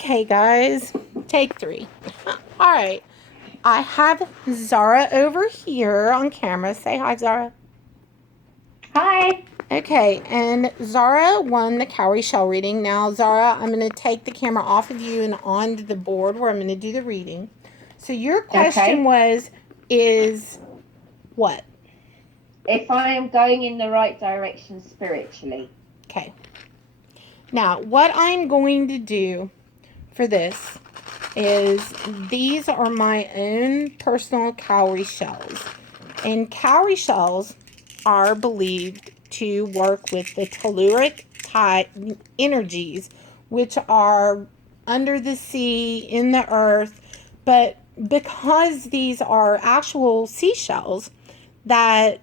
Okay, guys, take 3. All right, I have Zara over here on camera. Say hi, Zara. Hi. Okay, and Zara won the Cowrie shell reading. Now, Zara, I'm going to take the camera off of you and onto the board where I'm going to do the reading. So your question Okay. is what? If I am going in the right direction spiritually. Okay. Now, what I'm going to do for this is these are my own personal cowrie shells. And cowrie shells are believed to work with the telluric type energies, which are under the sea, in the earth. But because these are actual seashells that,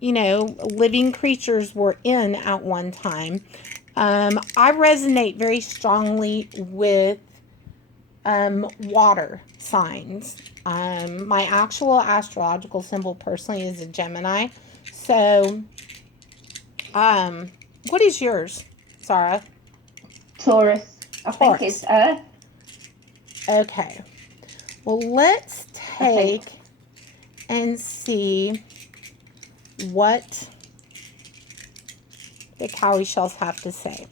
living creatures were in at one time, I resonate very strongly with water signs. My actual astrological symbol personally is a Gemini. So, what is yours, Sarah? Taurus. I think it's Taurus. Earth. Okay. Well, let's I think. take and see what the cowrie shells have to say.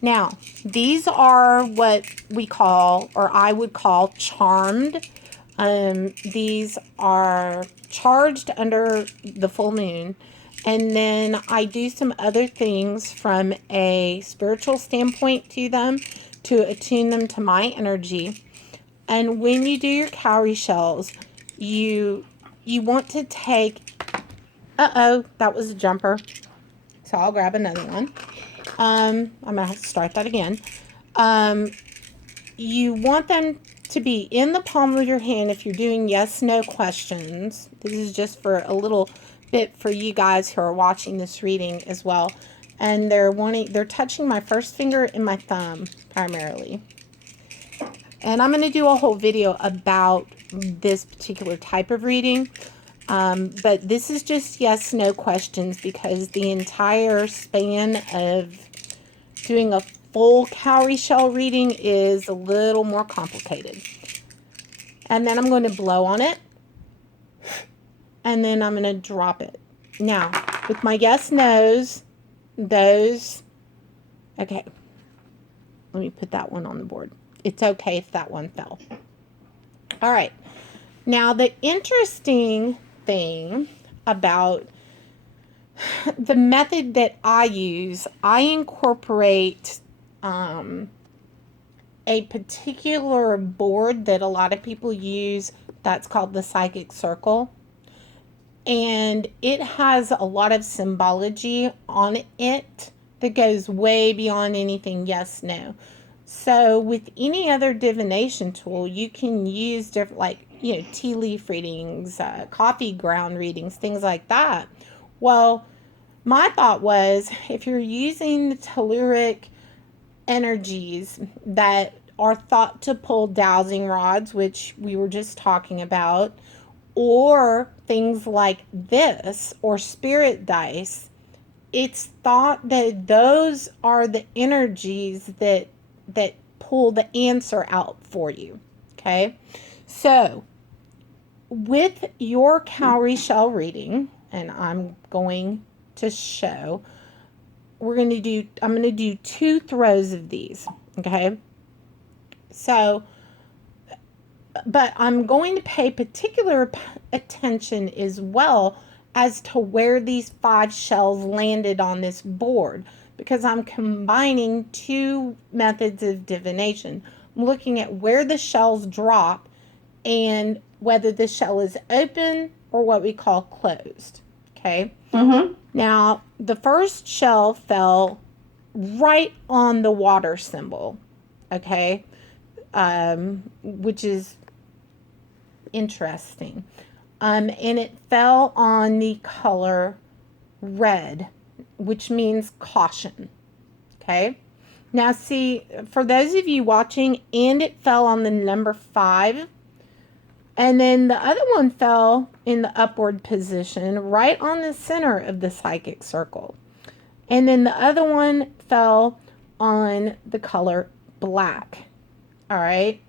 Now, these are what we call, or I would call, charmed. These are charged under the full moon. And then I do some other things from a spiritual standpoint to them to attune them to my energy. And when you do your cowrie shells, you want to take, that was a jumper. So I'll grab another one. I'm going to have to start that again. You want them to be in the palm of your hand if you're doing yes/no questions. This is just for a little bit for you guys who are watching this reading as well. And they're touching my first finger and my thumb primarily. And I'm going to do a whole video about this particular type of reading. But this is just yes/no questions because the entire span of doing a full cowrie shell reading is a little more complicated. And then I'm going to blow on it. And then I'm going to drop it. Now, with my yes/nos, those... Okay. Let me put that one on the board. It's okay if that one fell. All right. Now, the interesting thing about the method that I use, I incorporate a particular board that a lot of people use that's called the psychic circle. And it has a lot of symbology on it that goes way beyond anything yes/no. So with any other divination tool, you can use different, like, tea leaf readings, coffee ground readings, things like that. Well, my thought was if you're using the telluric energies that are thought to pull dowsing rods, which we were just talking about, or things like this, or spirit dice, it's thought that those are the energies that pull the answer out for you. Okay? So, with your cowrie shell reading, and I'm going to show, I'm going to do 2 throws of these. Okay? So, but I'm going to pay particular attention as well as to where these 5 shells landed on this board, because I'm combining 2 methods of divination. I'm looking at where the shells drop and whether the shell is open or what we call closed. Okay? Mm-hmm. Now, the first shell fell right on the water symbol. Okay? Which is interesting. And it fell on the color red, which means caution. Okay? Now, see, for those of you watching, and it fell on the number 5. And then the other one fell in the upward position right on the center of the psychic circle. And then the other one fell on the color black. All right.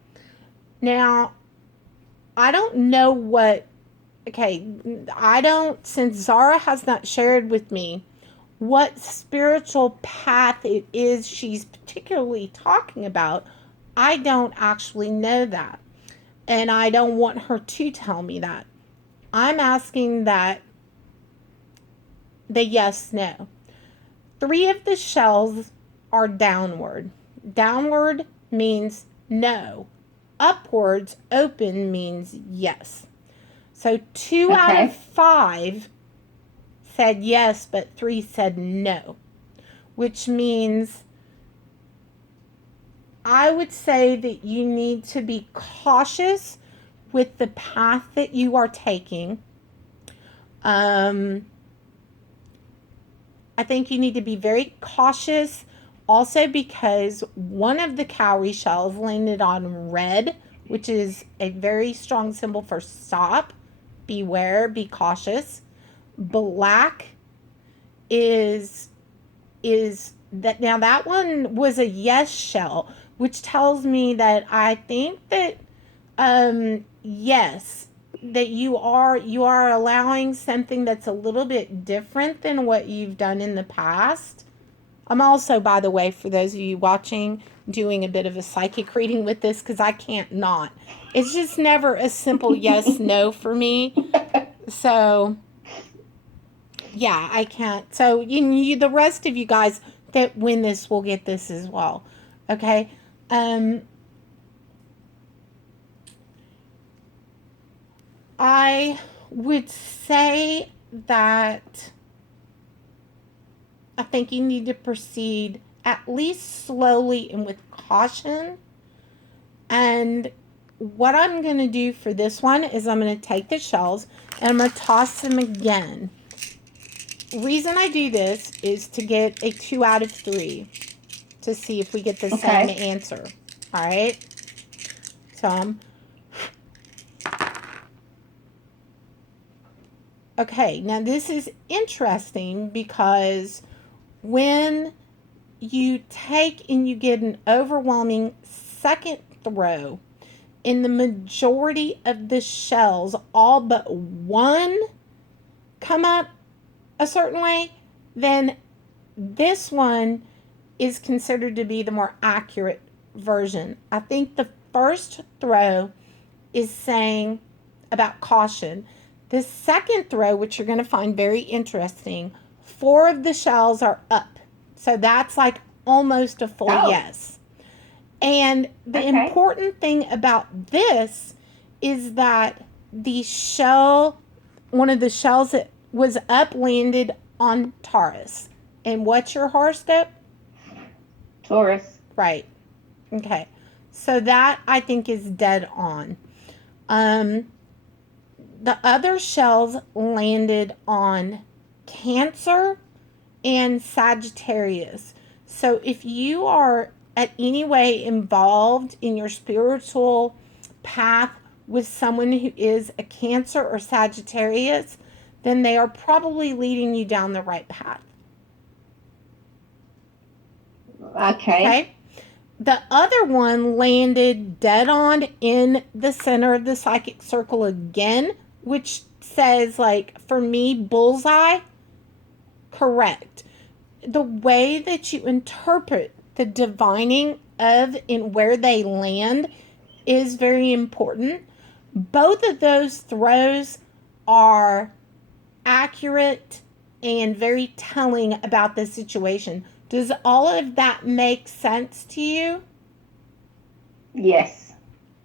Now, I don't know what, okay, I don't, since Zara has not shared with me what spiritual path it is she's particularly talking about, I don't actually know that. And I don't want her to tell me that. I'm asking that the yes, no. Three of the shells are downward. Downward means no. Upwards, open means yes. So 2 out of 5 said yes, but 3 said no, which means I would say that you need to be cautious with the path that you are taking. I think you need to be very cautious also because one of the cowrie shells landed on red, which is a very strong symbol for stop, beware, be cautious. Black is that, now that one was a yes shell, which tells me that I think that yes, that you are allowing something that's a little bit different than what you've done in the past. I'm also, by the way, for those of you watching, doing a bit of a psychic reading with this because I can't not. It's just never a simple yes no for me. So yeah, I can't. So the rest of you guys that win this will get this as well. Okay. I would say that I think you need to proceed at least slowly and with caution. And what I'm going to do for this one is I'm going to take the shells and I'm going to toss them again. Reason I do this is to get a 2 out of 3 to see if we get the same answer. All right. So okay, now this is interesting because when you take and you get an overwhelming second throw, in the majority of the shells, all but one come up a certain way, then this one is considered to be the more accurate version. I think the first throw is saying about caution. The second throw, which you're going to find very interesting, 4 of the shells are up. So that's like almost a full yes. And the important thing about this is that the shell, one of the shells that was up landed on Taurus. And what's your horoscope? Taurus. Right. Okay. So that I think is dead on. The other shells landed on Cancer and Sagittarius. So if you are at any way involved in your spiritual path with someone who is a Cancer or Sagittarius, then they are probably leading you down the right path. Okay. The other one landed dead on in the center of the psychic circle again, which says, like, for me, bullseye. Correct. The way that you interpret the divining of and where they land is very important. Both of those throws are accurate and very telling about the situation. Does all of that make sense to you? Yes.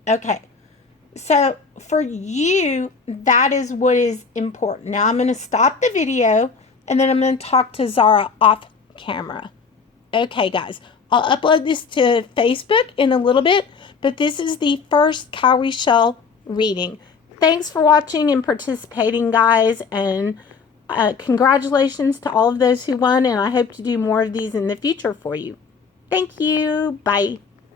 Okay. So for you, that is what is important. Now I'm going to stop the video and then I'm going to talk to Zara off camera. Okay, guys. I'll upload this to Facebook in a little bit, but this is the first cowrie shell reading. Thanks for watching and participating, guys, and congratulations to all of those who won, and I hope to do more of these in the future for you. Thank you. Bye.